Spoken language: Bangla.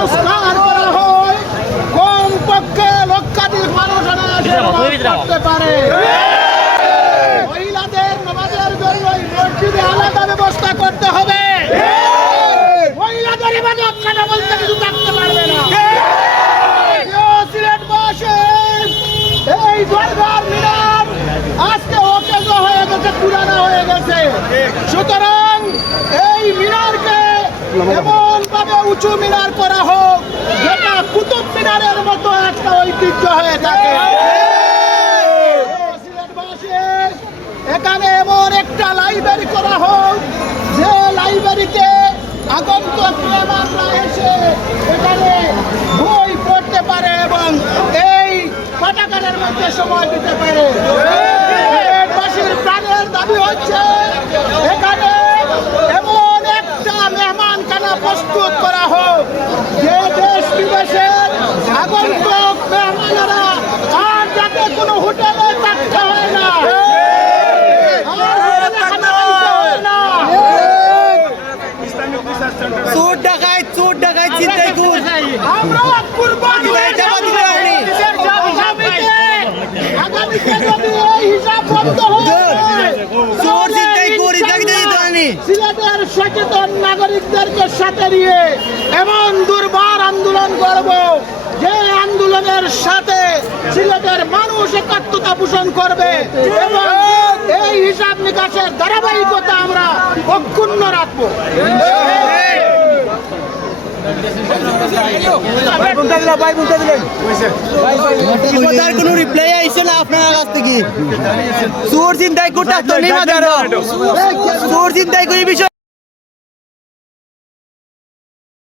সংস্কার করা হয়, কমপক্ষে লক্ষাধিক মানুষ করতে পারে। মহিলাদের নামাজের জন্য মসজিদে আলাদা ব্যবস্থা করতে হবে। মহিলাদের ইবাদত খানা বলতে কিছু থাকতে পারবে না। সিলেটবাসী, এই দরবার মিনার আজকে অকেজ হয়ে গেছে, পুরানা হয়ে গেছে। সুতরাং এই মিনারকে এমন ভাবে উঁচু মিনার করা হোক যেটা কুতুব মিনারের মতো একটা ঐতিহ্য হয়ে থাকে। সিলেটবাসী, এখানে এমন একটা লাইব্রেরি করা হোক যে লাইব্রেরিতে আগন্তুক মেহমানরা এসে এখানে বই পড়তে পারে এবং এই পাঠাগারের মধ্যে সময় দিতে পারে। সিলেটবাসীর প্রাণের দাবি হচ্ছে এখানে এমন একটা মেহমানখানা প্রস্তুত করা হোক যে দেশ বিদেশের আগন্তুক মেহমানেরা আর যাতে কোনো হোটেলে থাকতে হয় না, চোর ডাকাত চিন্তাই কর আমরা কুরবানি আগামীতে যদি এই হিসাব বন্ধ হয়, চোর চিন্তাই করি সিলেটের সচেতন নাগরিকদেরকে সাথে নিয়ে এমন দুর্বার আন্দোলন করব যে আন্দোলনের সাথে সিলেটের মানুষ একাত্মতা পোষণ করবে এবং এই হিসাব নিকাশের ধারাবাহিকতা আমরা অক্ষুণ্ণ রাখবো। তার কোনো রিপ্লাই আইছে না আপনার কাছ থেকে? চোর চিন্তাই করতে চোর চিন্তাই করি বিষয়